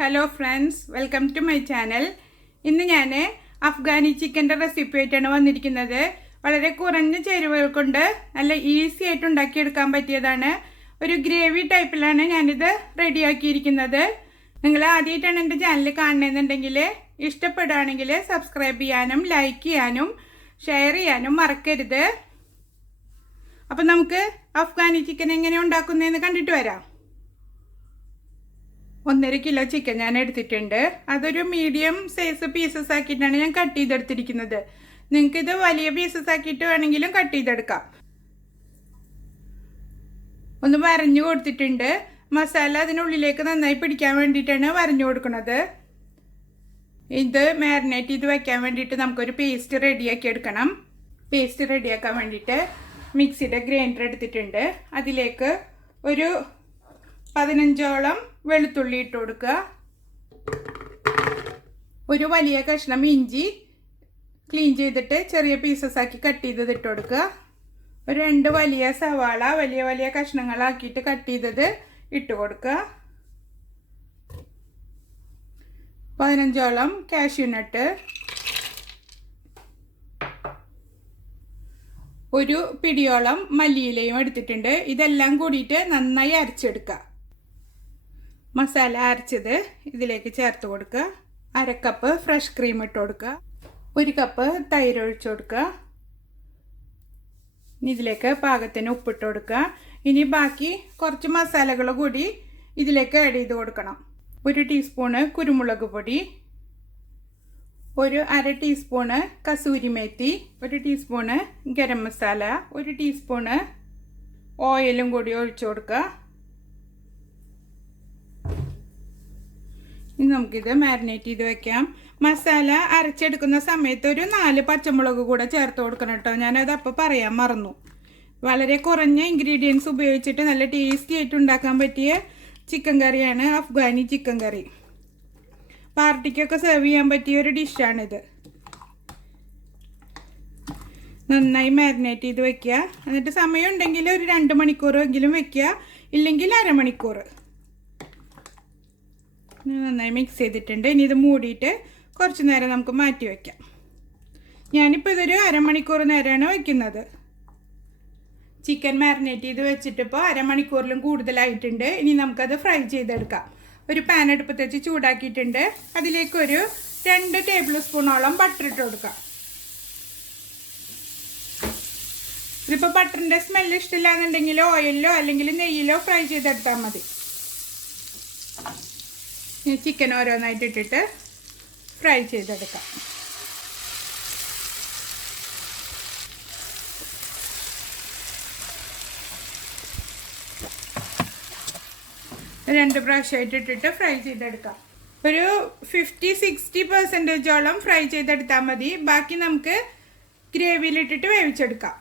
hello friends, welcome to my channel. ഇന്ന് ഞാൻ അഫ്ഗാനി ചിക്കൻ്റെ റെസിപ്പി ആയിട്ടാണ് വന്നിരിക്കുന്നത്. വളരെ കുറഞ്ഞ ചേരുവകൾ കൊണ്ട് നല്ല ഈസി ആയിട്ട് ഉണ്ടാക്കിയെടുക്കാൻ പറ്റിയതാണ്. ഒരു ഗ്രേവി ടൈപ്പിലാണ് ഞാനിത് റെഡിയാക്കിയിരിക്കുന്നത്. നിങ്ങൾ ആദ്യമായിട്ടാണ് എൻ്റെ ചാനൽ കാണുന്നതെന്നുണ്ടെങ്കിൽ ഇഷ്ടപ്പെടുകയാണെങ്കിൽ സബ്സ്ക്രൈബ് ചെയ്യാനും ലൈക്ക് ചെയ്യാനും ഷെയർ ചെയ്യാനും മറക്കരുത്. അപ്പം നമുക്ക് അഫ്ഗാനി ചിക്കൻ എങ്ങനെ ഉണ്ടാക്കുന്നതെന്ന് കണ്ടിട്ട് വരാം. 1.5 കിലോ ചിക്കൻ ഞാൻ എടുത്തിട്ടുണ്ട്. അതൊരു മീഡിയം സൈസ് പീസസ് ആക്കിയിട്ടാണ് ഞാൻ കട്ട് ചെയ്തെടുത്തിരിക്കുന്നത്. നിങ്ങൾക്കിത് വലിയ പീസസ് ആക്കിയിട്ട് വേണമെങ്കിലും കട്ട് ചെയ്തെടുക്കാം. ഒന്ന് വരഞ്ഞു കൊടുത്തിട്ടുണ്ട്. മസാല അതിനുള്ളിലേക്ക് നന്നായി പിടിക്കാൻ വേണ്ടിയിട്ടാണ് വരഞ്ഞു കൊടുക്കുന്നത്. ഇത് മാരിനേറ്റ് ചെയ്ത് വയ്ക്കാൻ വേണ്ടിയിട്ട് നമുക്കൊരു പേസ്റ്റ് റെഡിയാക്കി എടുക്കണം. പേസ്റ്റ് റെഡിയാക്കാൻ വേണ്ടിയിട്ട് മിക്സിയുടെ ഗ്രൈൻഡർ എടുത്തിട്ടുണ്ട്. അതിലേക്ക് ഒരു 15ഓളം വെളുത്തുള്ളി ഇട്ട് കൊടുക്കുക. ഒരു വലിയ കഷ്ണം ഇഞ്ചി ക്ലീൻ ചെയ്തിട്ട് ചെറിയ പീസസ് ആക്കി കട്ട് ചെയ്തത് ഇട്ട് കൊടുക്കുക. ഒരു 2 വലിയ സവാള വലിയ വലിയ കഷ്ണങ്ങളാക്കിയിട്ട് കട്ട് ചെയ്തത് ഇട്ട് കൊടുക്കുക. 15ഓളം കാഷ്യൂനട്ട്, ഒരു പിടിയോളം മല്ലിയിലയും എടുത്തിട്ടുണ്ട്. ഇതെല്ലാം കൂടിയിട്ട് നന്നായി അരച്ചെടുക്കുക. മസാല അരച്ചത് ഇതിലേക്ക് ചേർത്ത് കൊടുക്കുക. 1/2 കപ്പ് ഫ്രഷ് ക്രീം ഇട്ട് കൊടുക്കുക. 1 കപ്പ് തൈര് ഒഴിച്ചു കൊടുക്കുക. ഇതിലേക്ക് പാകത്തിന് ഉപ്പിട്ട് കൊടുക്കുക. ഇനി ബാക്കി കുറച്ച് മസാലകൾ കൂടി ഇതിലേക്ക് ആഡ് ചെയ്ത് കൊടുക്കണം. 1 ടീസ്പൂണ് കുരുമുളക് പൊടി, ഒരു 1/2 teaspoon kasuri methi, 1 teaspoon garam masala, 1 teaspoon ഓയിലും കൂടി ഒഴിച്ചു കൊടുക്കുക. ഇനി നമുക്കിത് മാരിനേറ്റ് ചെയ്ത് വെക്കാം. മസാല അരച്ചെടുക്കുന്ന സമയത്ത് ഒരു 4 പച്ചമുളക് കൂടെ ചേർത്ത് കൊടുക്കണം കേട്ടോ. ഞാനത് അപ്പോൾ പറയാൻ മറന്നു. വളരെ കുറഞ്ഞ ഇൻഗ്രീഡിയൻസ് ഉപയോഗിച്ചിട്ട് നല്ല ടേസ്റ്റി ആയിട്ട് ഉണ്ടാക്കാൻ പറ്റിയ ചിക്കൻ കറിയാണ് അഫ്ഗാനി ചിക്കൻ കറി. പാർട്ടിക്കൊക്കെ സെർവ് ചെയ്യാൻ പറ്റിയ ഒരു ഡിഷാണിത്. നന്നായി മാരിനേറ്റ് ചെയ്ത് വെക്കുക. എന്നിട്ട് സമയം ഉണ്ടെങ്കിൽ ഒരു 2 മണിക്കൂറെങ്കിലും വെക്കുക, ഇല്ലെങ്കിൽ അരമണിക്കൂർ. നന്നായി മിക്സ് ചെയ്തിട്ടുണ്ട്. ഇനി ഇത് മൂടിയിട്ട് കുറച്ച് നേരം നമുക്ക് മാറ്റി വയ്ക്കാം. ഞാനിപ്പോൾ ഇതൊരു അരമണിക്കൂർ നേരമാണ് വയ്ക്കുന്നത്. ചിക്കൻ മാരിനേറ്റ് ചെയ്ത് വെച്ചിട്ടിപ്പോൾ അരമണിക്കൂറിലും കൂടുതലായിട്ടുണ്ട്. ഇനി നമുക്കത് ഫ്രൈ ചെയ്തെടുക്കാം. ഒരു പാൻ അടുപ്പത്ത് വെച്ച് ചൂടാക്കിയിട്ടുണ്ട്. അതിലേക്കൊരു 2 ടേബിൾ സ്പൂണോളം ബട്ടർ ഇട്ട് കൊടുക്കാം. ഇതിപ്പോൾ ബട്ടറിൻ്റെ സ്മെല്ല് ഇഷ്ടമില്ല എന്നുണ്ടെങ്കിൽ ഓയിലിലോ അല്ലെങ്കിൽ നെയ്യിലോ ഫ്രൈ ചെയ്തെടുത്താൽ മതി. ചിക്കൻ ഓരോന്നായിട്ട് ഇട്ടിട്ട് ഫ്രൈ ചെയ്തെടുക്കാം. രണ്ട് പ്രാവശ്യമായിട്ട് ഇട്ടിട്ട് ഫ്രൈ ചെയ്തെടുക്കാം. ഒരു 50-60% ഫ്രൈ ചെയ്തെടുത്താൽ മതി. ബാക്കി നമുക്ക് ഗ്രേവിയിലിട്ടിട്ട് വേവിച്ചെടുക്കാം.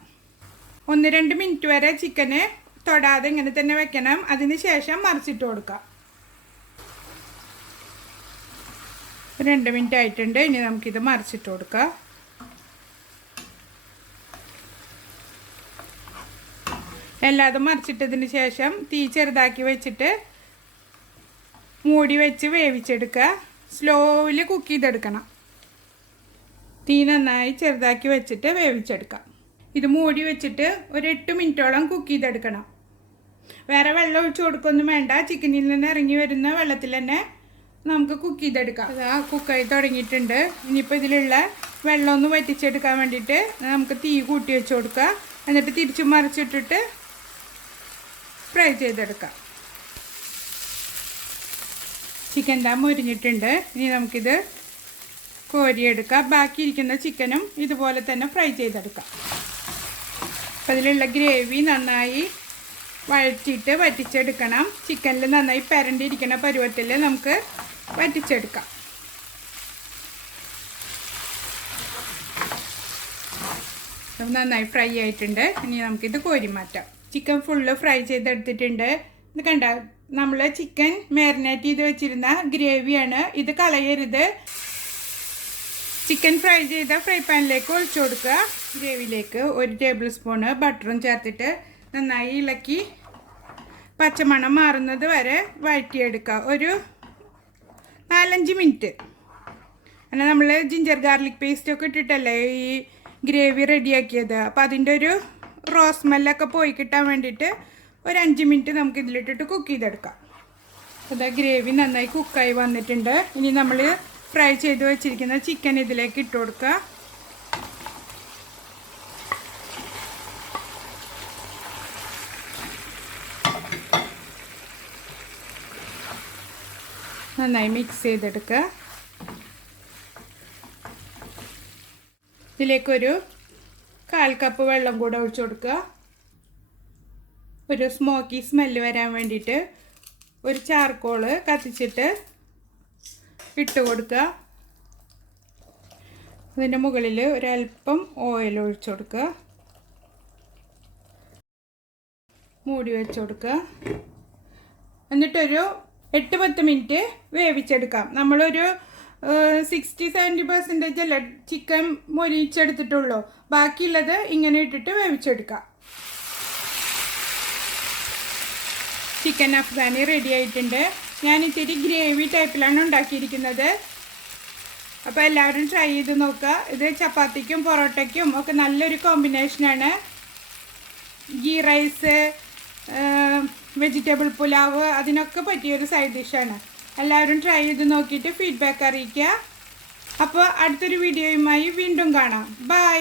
1-2 മിനിറ്റ് വരെ ചിക്കന് തൊടാതെ ഇങ്ങനെ തന്നെ വെക്കണം. അതിന് ശേഷം മറിച്ചിട്ട് കൊടുക്കാം. 2 മിനിറ്റ് ആയിട്ടുണ്ട്. ഇനി നമുക്കിത് മറിച്ചിട്ട് കൊടുക്കാം. എല്ലാതും മറിച്ചിട്ടതിന് ശേഷം തീ ചെറുതാക്കി വെച്ചിട്ട് മൂടി വെച്ച് വേവിച്ചെടുക്കുക. സ്ലോവിൽ കുക്ക് ചെയ്തെടുക്കണം. തീ നന്നായി ചെറുതാക്കി വെച്ചിട്ട് വേവിച്ചെടുക്കാം. ഇത് മൂടി വെച്ചിട്ട് ഒരു 8 മിനിറ്റോളം കുക്ക് ചെയ്തെടുക്കണം. വേറെ വെള്ളം ഒഴിച്ച് കൊടുക്കൊന്നും വേണ്ട. ചിക്കനിൽ നിന്ന് ഇറങ്ങി വരുന്ന വെള്ളത്തിൽ തന്നെ നമുക്ക് കുക്ക് ചെയ്തെടുക്കാം. കുക്കായി തുടങ്ങിയിട്ടുണ്ട്. ഇനിയിപ്പോൾ ഇതിലുള്ള വെള്ളം ഒന്ന് വറ്റിച്ചെടുക്കാൻ വേണ്ടിയിട്ട് നമുക്ക് തീ കൂട്ടി വെച്ച് കൊടുക്കുക. എന്നിട്ട് തിരിച്ചു മറിച്ചിട്ടിട്ട് ഫ്രൈ ചെയ്തെടുക്കാം. ചിക്കൻ ദാം മുരിഞ്ഞിട്ടുണ്ട്. ഇനി നമുക്കിത് കോരിയെടുക്കാം. ബാക്കിയിരിക്കുന്ന ചിക്കനും ഇതുപോലെ തന്നെ ഫ്രൈ ചെയ്തെടുക്കാം. അപ്പോൾ അതിലുള്ള ഗ്രേവി നന്നായി വഴറ്റിയിട്ട് വറ്റിച്ചെടുക്കണം. ചിക്കനിൽ നന്നായി പരണ്ടിരിക്കുന്ന പരുവത്തിൽ നമുക്ക് വറ്റിച്ചെടുക്കാം. നന്നായി ഫ്രൈ ആയിട്ടുണ്ട്. ഇനി നമുക്കിത് കോരി മാറ്റാം. ചിക്കൻ ഫുള്ള് ഫ്രൈ ചെയ്തെടുത്തിട്ടുണ്ട്. ഇത് കണ്ട, നമ്മൾ ചിക്കൻ മാരിനേറ്റ് ചെയ്ത് വെച്ചിരുന്ന ഗ്രേവിയാണ്. ഇത് കളയരുത്. ചിക്കൻ ഫ്രൈ ചെയ്ത ഫ്രൈ പാനിലേക്ക് ഒഴിച്ചു കൊടുക്കുക. ഗ്രേവിയിലേക്ക് 1 ടേബിൾ സ്പൂണ് ബട്ടറും ചേർത്തിട്ട് നന്നായി ഇളക്കി പച്ചമണം മാറുന്നത് വരെ വഴറ്റിയെടുക്കുക. ഒരു 4-5 മിനിറ്റ്. അങ്ങനെ നമ്മൾ ജിഞ്ചർ ഗാർലിക് പേസ്റ്റൊക്കെ ഇട്ടിട്ടല്ലേ ഈ ഗ്രേവി റെഡിയാക്കിയത്. അപ്പോൾ അതിൻ്റെ ഒരു റോസ് സ്മെല്ലൊക്കെ പോയി കിട്ടാൻ വേണ്ടിയിട്ട് ഒരു 5 മിനിറ്റ് നമുക്ക് ഇതിലിട്ടിട്ട് കുക്ക് ചെയ്തെടുക്കാം. അപ്പോൾ ഗ്രേവി നന്നായി കുക്കായി വന്നിട്ടുണ്ട്. ഇനി നമ്മൾ ഫ്രൈ ചെയ്ത് വെച്ചിരിക്കുന്ന ചിക്കൻ ഇതിലേക്ക് ഇട്ട് കൊടുക്കുക. നന്നായി മിക്സ് ചെയ്തെടുക്കുക. ഇതിലേക്കൊരു 1/4 കപ്പ് വെള്ളം കൂടെ ഒഴിച്ചു കൊടുക്കുക. ഒരു സ്മോക്കി സ്മെല്ല് വരാൻ വേണ്ടിയിട്ട് ഒരു ചാർക്കോള് കത്തിച്ചിട്ട് ഇട്ട് കൊടുക്കുക. അതിൻ്റെ മുകളിൽ ഒരല്പം ഓയിൽ ഒഴിച്ചു കൊടുക്കുക. മൂടി വെച്ച് കൊടുക്കുക. എന്നിട്ടൊരു 8-10 മിനിറ്റ് വേവിച്ചെടുക്കാം. നമ്മളൊരു 60-70% അല്ല ചിക്കൻ മൊരിച്ചെടുത്തിട്ടുള്ളൂ. ബാക്കിയുള്ളത് ഇങ്ങനെ ഇട്ടിട്ട് വേവിച്ചെടുക്കാം. ചിക്കൻ അഫ്ഗാനി റെഡി ആയിട്ടുണ്ട്. ഞാൻ ഇത്തിരി ഗ്രേവി ടൈപ്പിലാണ് ഉണ്ടാക്കിയിരിക്കുന്നത്. അപ്പോൾ എല്ലാവരും ട്രൈ ചെയ്ത് നോക്കുക. ഇത് ചപ്പാത്തിക്കും പൊറോട്ടയ്ക്കും ഒക്കെ നല്ലൊരു കോമ്പിനേഷനാണ്. ഗീ റൈസ്, വെജിറ്റബിൾ പുലാവ്, അതിനൊക്കെ പറ്റിയൊരു സൈഡ് ഡിഷാണ്. എല്ലാവരും ട്രൈ ചെയ്ത് നോക്കിയിട്ട് ഫീഡ്ബാക്ക് അറിയിക്കുക. അപ്പോൾ അടുത്തൊരു വീഡിയോയുമായി വീണ്ടും കാണാം. ബൈ.